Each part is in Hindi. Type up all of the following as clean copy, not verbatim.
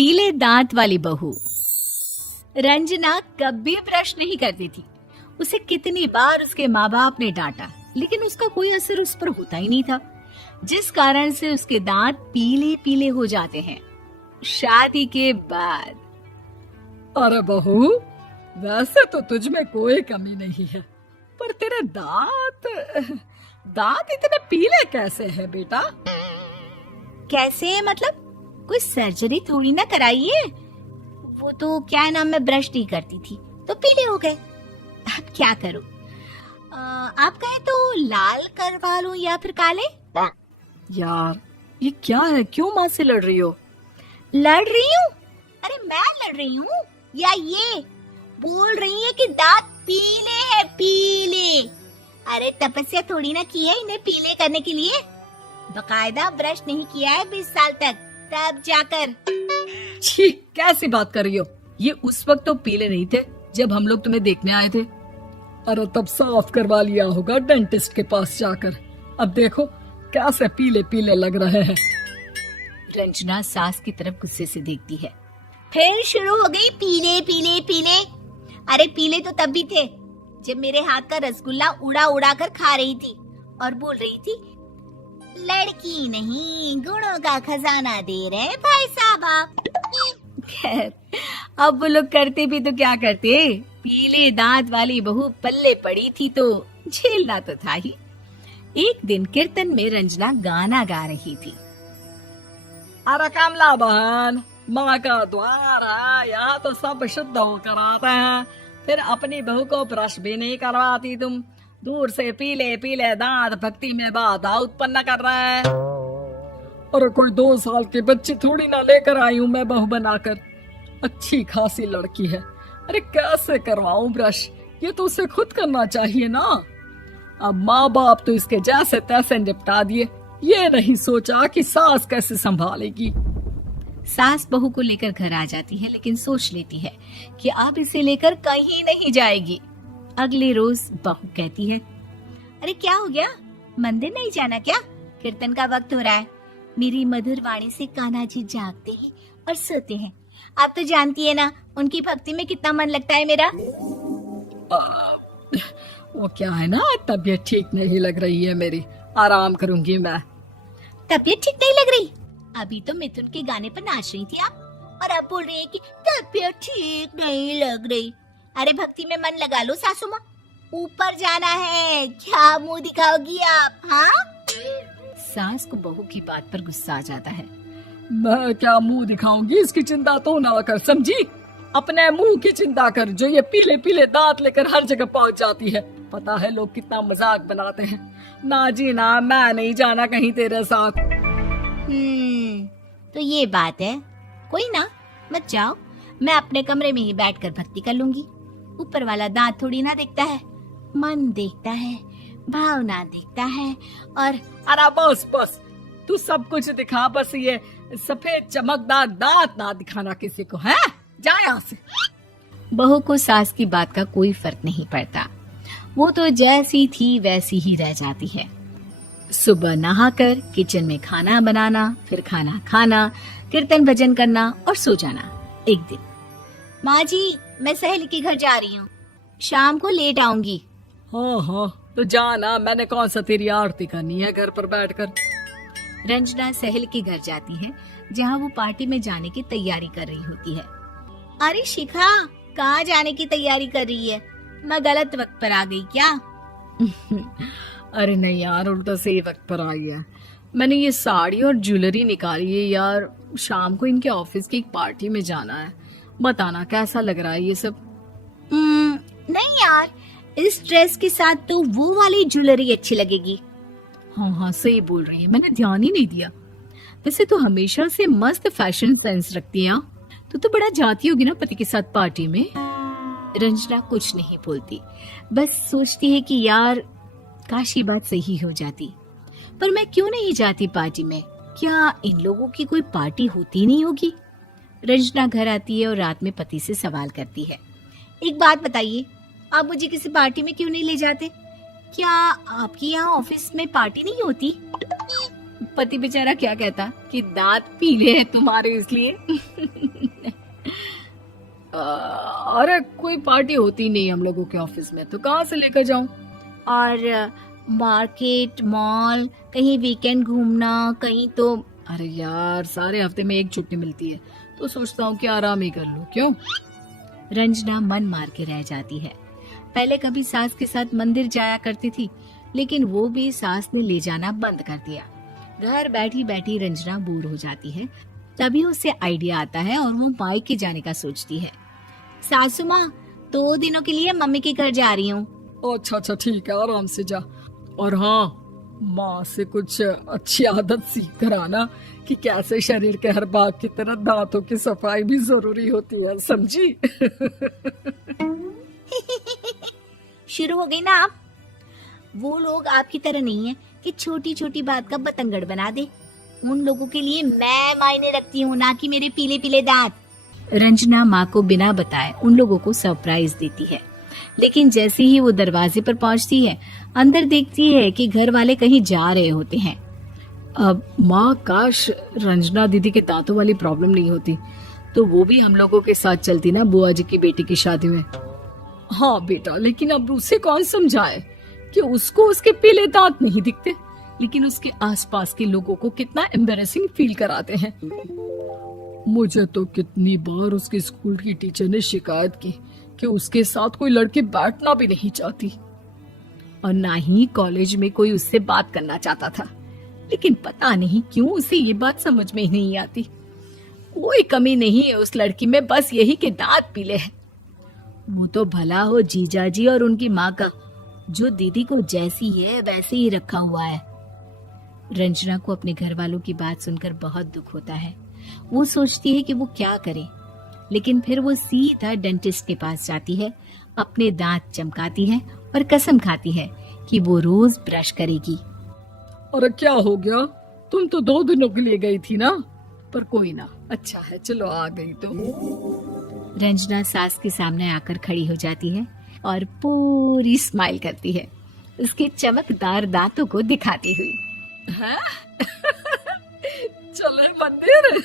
पीले दांत वाली बहू। रंजना कभी ब्रश नहीं करती थी। उसे कितनी बार उसके माँ बाप ने डांटा, लेकिन उसका कोई असर उस पर होता ही नहीं था, जिस कारण से उसके दांत पीले पीले हो जाते हैं। शादी के बाद। अरे बहू, वैसे तो तुझ में कोई कमी नहीं है, पर तेरे दांत इतने पीले कैसे हैं बेटा? कैसे मतलब? कोई सर्जरी थोड़ी ना कराइए। वो तो क्या नाम, मैं ब्रश नहीं करती थी तो पीले हो गए। अब क्या करूं? आप कहें तो लाल करवा लूं या फिर काले? यार ये क्या है, क्यों माँ से लड़ रही हो? लड़ रही हूँ? अरे मैं लड़ रही हूँ या ये बोल रही है कि दांत पीले हैं, पीले। अरे तपस्या थोड़ी ना की है इन्हें पीले करने के लिए। बकायदा ब्रश नहीं किया है 20 साल तक, तब जाकर। छी, कैसी बात कर रही हो? ये उस वक्त तो पीले नहीं थे जब हम लोग तुम्हें देखने आए थे। अरे तब साफ करवा लिया होगा डेंटिस्ट के पास जाकर। अब देखो कैसे पीले पीले लग रहे हैं। रंजना सास की तरफ गुस्से से देखती है। फिर शुरू हो गई पीले पीले पीले। अरे पीले तो तब भी थे जब मेरे हाथ का रसगुल्ला उड़ा उड़ा कर खा रही थी और बोल रही थी, लड़की नहीं गुणों का खजाना दे रहे भाई साहब आप। खैर, अब वो लोग करते भी तो क्या करते, पीले दांत वाली बहू पल्ले पड़ी थी तो झेलना तो था ही। एक दिन कीर्तन में रंजना गाना गा रही थी। अरे कमला बहन, माँ का द्वार है, यहाँ तो सब शुद्ध होकर आते हैं, फिर अपनी बहू को ब्रश भी नहीं करवाती तुम। दूर से पीले पीले दांत भक्ति में बाधा उत्पन्न कर रहे हैं। अरे कोई 2 साल के बच्चे थोड़ी ना लेकर आई हूँ मैं बहू बनाकर। अच्छी खासी लड़की है, अरे कैसे करवाऊं ब्रश? ये तो उसे खुद करना चाहिए ना। अब माँ बाप तो इसके जैसे तैसे निपटा दिए, ये नहीं सोचा कि सास कैसे संभालेगी। सास बहू को लेकर घर आ जाती है, लेकिन सोच लेती है कि अब इसे लेकर कहीं नहीं जाएगी। अगले रोज बहू कहती है, अरे क्या हो गया, मंदिर नहीं जाना क्या? कीर्तन का वक्त हो रहा है। मेरी मधुर वाणी से कान्हा जी जागते हैं और सोते हैं। आप तो जानती है ना उनकी भक्ति में कितना मन लगता है मेरा। वो क्या है ना, तबीयत ठीक नहीं लग रही है मेरी, आराम करूंगी मैं। तबीयत ठीक नहीं लग रही? अभी तो मिथुन के गाने पर नाच रही थी आप, और अब बोल रही है कि तबीयत ठीक नहीं लग रही। अरे भक्ति में मन लगा लो सासू माँ, ऊपर जाना है, क्या मुंह दिखाओगी आप? हाँ? सास को बहू की बात पर गुस्सा आ जाता है। मैं क्या मुंह दिखाऊंगी, इसकी चिंता तो ना कर, समझी? अपने मुंह की चिंता कर, जो ये पीले पीले दांत लेकर हर जगह पहुंच जाती है। पता है लोग कितना मजाक बनाते हैं। ना जी ना, मैं नहीं जाना कहीं तेरे साथ। तो ये बात है। कोई ना, मत जाओ, मैं अपने कमरे में ही बैठकर भक्ति कर लूंगी। ऊपर वाला दांत थोड़ी ना देखता है, मन देखता है, भावना देखता है। और अरे बस बस, तू सब कुछ दिखा, बस ये सफेद चमकदार दांत ना दिखाना किसी को, है? जा यहाँ से। बहू को सास की बात का कोई फर्क नहीं पड़ता, वो तो जैसी थी वैसी ही रह जाती है। सुबह नहाकर किचन में खाना बनाना, फिर खाना खाना, कीर्तन भजन करना और सो जाना। एक दिन, माँ जी मैं सहेली के घर जा रही हूँ, शाम को लेट आऊंगी। हाँ हाँ तो जाना, मैंने कौन सा तेरी आरती करनी है घर पर बैठकर। रंजना सहेली के घर जाती है, जहाँ वो पार्टी में जाने की तैयारी कर रही होती है। अरे शिखा, कहाँ जाने की तैयारी कर रही है? मैं गलत वक्त पर आ गई क्या? अरे नहीं यार, उल्टा सही वक्त पर आई है। मैंने ये साड़ी और ज्वेलरी निकाली है यार, शाम को इनके ऑफिस की एक पार्टी में जाना है। बताना कैसा लग रहा है ये सब? नहीं यार, इस ड्रेस के साथ तो वो वाली ज्वेलरी अच्छी लगेगी। हाँ हाँ सही बोल रही है, मैंने ध्यान ही नहीं दिया। वैसे तो हमेशा से मस्त फैशन सेंस रखती है। तो बड़ा जाती होगी ना पति के साथ पार्टी में। रंजना कुछ नहीं बोलती, बस सोचती है कि यार काश ये बात सही हो जाती, पर मैं क्यों नहीं जाती पार्टी में? क्या इन लोगों की कोई पार्टी होती नहीं होगी? रंजना घर आती है और रात में पति से सवाल करती है, एक बात बताइए, आप मुझे किसी पार्टी में क्यों नहीं ले जाते? क्या आपके यहाँ ऑफिस में पार्टी नहीं होती? पति बेचारा क्या कहता कि दांत पीले हैं तुम्हारे इसलिए। अरे कोई पार्टी होती नहीं हम लोगों के ऑफिस में, तो कहाँ से लेकर जाऊं? और मार्केट, मॉल, कहीं वीकेंड घूमना, कहीं तो। अरे यार सारे हफ्ते में एक छुट्टी मिलती है, तो सोचता हूँ कि आराम ही कर लूं। क्यों? रंजना मन मार के रह जाती है। पहले कभी सास के साथ मंदिर जाया करती थी, लेकिन वो भी सास ने ले जाना बंद कर दिया। घर बैठी बैठी रंजना बोर हो जाती है। तभी उसे आइडिया आता है और वो मायके जाने का सोचती है। सासू माँ, 2 दिनों के लिए मम्मी के घर जा रही हूँ। अच्छा ठीक है, आराम से जा। और हाँ, माँ से कुछ अच्छी आदत सीख कर आना कि कैसे शरीर के हर भाग की तरह दांतों की सफाई भी जरूरी होती है, समझी? शुरू हो गई ना आप। वो लोग आपकी तरह नहीं है कि छोटी छोटी बात का बतंगड़ बना दे। उन लोगों के लिए मैं मायने रखती हूँ, ना कि मेरे पीले पीले दांत। रंजना माँ को बिना बताए उन लोगों को सरप्राइज देती है, लेकिन जैसे ही वो दरवाजे पर पहुंचती है, अंदर देखती है कि घर वाले कहीं जा रहे होते हैं। अब माँ, काश रंजना दीदी के दांतों वाली प्रॉब्लम नहीं होती, तो वो भी हम लोगों के साथ चलती ना बुआ जी की बेटी की शादी में। हाँ बेटा, लेकिन अब उसे कौन समझाए कि उसको उसके पीले दांत नहीं दिखते, लेकिन उसके आसपास के लोगों को कितना एम्बैरेसिंग फील कराते हैं। मुझे तो कितनी बार उसके स्कूल की टीचर ने शिकायत की कि उसके साथ कोई लड़की बैठना भी नहीं चाहती, और ना ही कॉलेज में कोई उससे बात करना चाहता था। लेकिन पता नहीं क्यों उसे ये बात समझ में ही नहीं आती। कोई कमी नहीं है उस लड़की में, बस यही कि दांत पीले हैं। वो तो भला हो जीजा जी और उनकी माँ का, जो दीदी को जैसी है वैसे ही रखा हुआ है। रंजना को अपने घर वालों की बात सुनकर बहुत दुख होता है। वो सोचती है कि वो क्या करे, लेकिन फिर वो सीधा डेंटिस्ट के पास जाती है, अपने दांत चमकाती है और कसम खाती है कि वो रोज ब्रश करेगी। अरे क्या हो गया? तुम तो 2 दिनों के लिए गई थी ना, पर कोई ना, अच्छा है, चलो आ गई तो। रंजना सास के सामने आकर खड़ी हो जाती है और पूरी स्माइल करती है, उसके चमकदार दांतों को दिखाती हुई। हैं? चले मंदिर?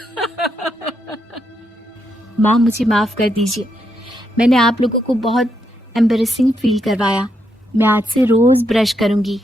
माँ, मुझे माफ कर दीजिए, मैंने आप लोगों को बहुत एम्बैरेसिंग फील करवाया। मैं आज से रोज ब्रश करूंगी।